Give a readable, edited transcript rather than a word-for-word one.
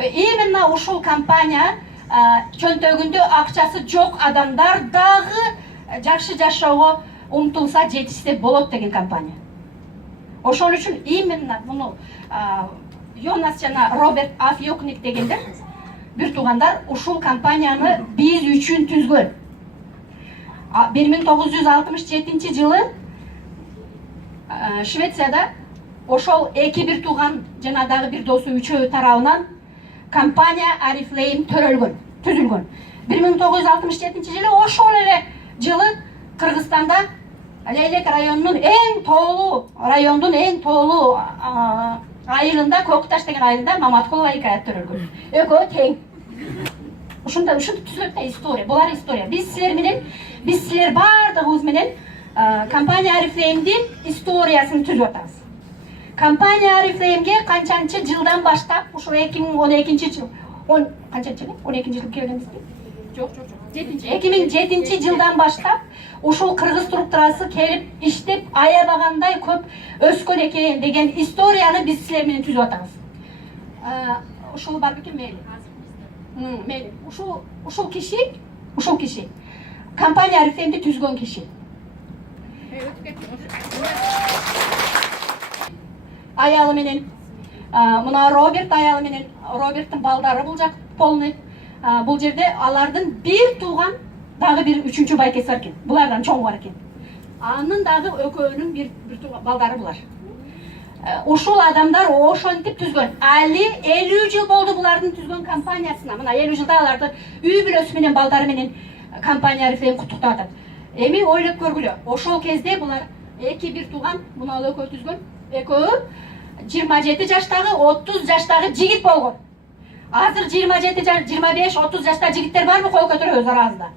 Именно ушул компания чөнтөгүндө акчасы жок адамдар дагы жакшы жашоого умтулса жетишсе болот деген компания. Ошол үчүн именно муну Йонас жана Роберт Афьюкник дегендер бир туугандар ушул компанияны биз үчүн түзгөн. 1967 жылы Швецияда ошол эки бир тууган жана дагы бир досу үчөө тарабынан компания Арифлейм түзүлгөн. 1967 жылы ошол эле жылы Кыргызстанда Лейлек районунун эң тоолуу айылында, Көкташ деген айылында Маматкулова Икаят төрөлгөн. Экөө тең. Ушундай түзүлөт история. Булар история. Биз силер бардыгыбыз менен компания Арифлеймдин историясын түзүп атабыз. Компания Арифлеймге канчанчы жылдан баштап, ушул 2012 жыл, 12 жыл келгенбизби? Жок. 2007 жылдан баштап ушул кыргыз структурасы келип иштеп аябагандай көп өскөн экен деген историяны биз силер менен түзүп атабыз. Ушул бар бекен мейли. Ушул киши компания Арифлеймди түзгөн киши. Аялы менен мына Роберт аялы менен Роберттин балдары бул жак полный. Бул жерде алардын бир тууган дагы бир үчүнчү байкеси бар экен. Булардан чоң бар экен. Анын дагы экөөнүн бир тууган балдары булар. Ушул адамдар ошентип түзгөн. Али 50 жыл болду булардын түзгөн компаниясына. Мына 50 жылда аларды үй бүлөсү менен балдары менен компания Арифлейм куттуктап атат. Эми ойлоп көргүлө. Ошол кезде булар эки бир тууган мына экөө түзгөн. Экөө 27 жаштагы, 30 жаштагы жигит болгон. Азыр 27, 25, 30 жаштагы жигиттер барбы? Кол көтөрөбүз арабызда.